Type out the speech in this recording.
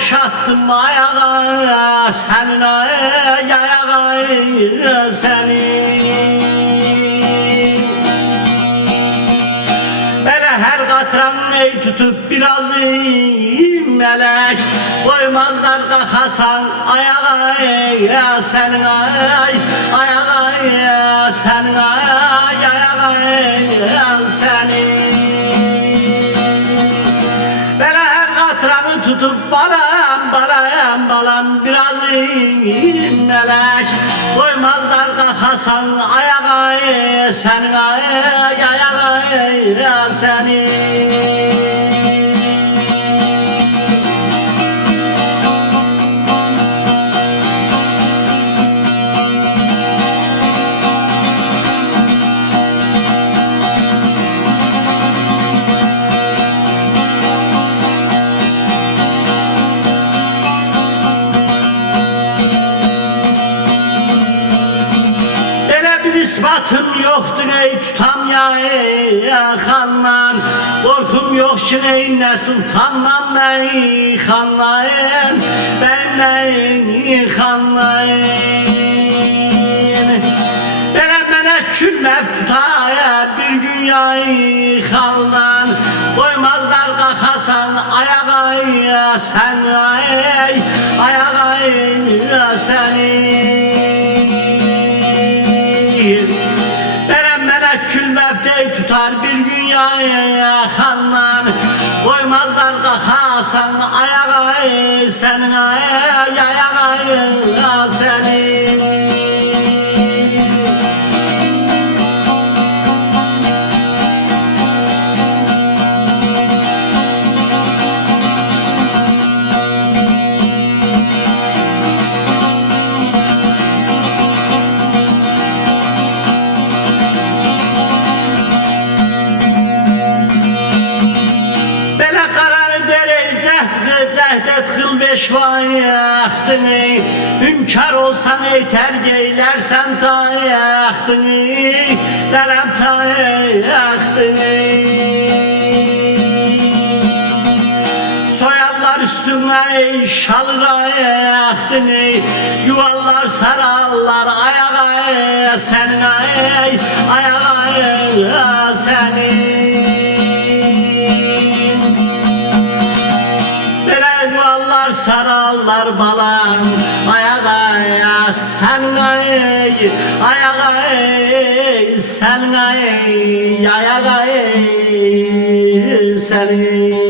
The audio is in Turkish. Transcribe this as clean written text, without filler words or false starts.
oxşatdım ayağa, senin ayağa seni. Belə hər qatran ey tutub biraz melek, koymazlar qaxasan ayağa senin ayağa senin ayağa senin. Belə hər qatranı tutub balam biraz melek, koymazlar qaxasan ayağa senin ayağa senin. İsbatım yoktur ey tutam ya xanlar, korkum yok ki ey ne sultandan ey xanlayın, ben ey xanlayın. Belə mənə külməb tutaya bir gün ya xanlar, koymazlar qaxasan ayağa sen ayağa seni. Verem melek külmevdeyi tutar bir gün xanlar, koymazlar qaxasan ayağa senin ayağa senin. Vaxtını hünkar olsan ey tergeylersen tayaxtını, lələm tayaxtını. Soyarlar üstüne ey şalır ayaxtını, yuvallar sararlar ayağa senin ayağa senin. Sararlar balam ayağa senin ayağa senin ayağa senin.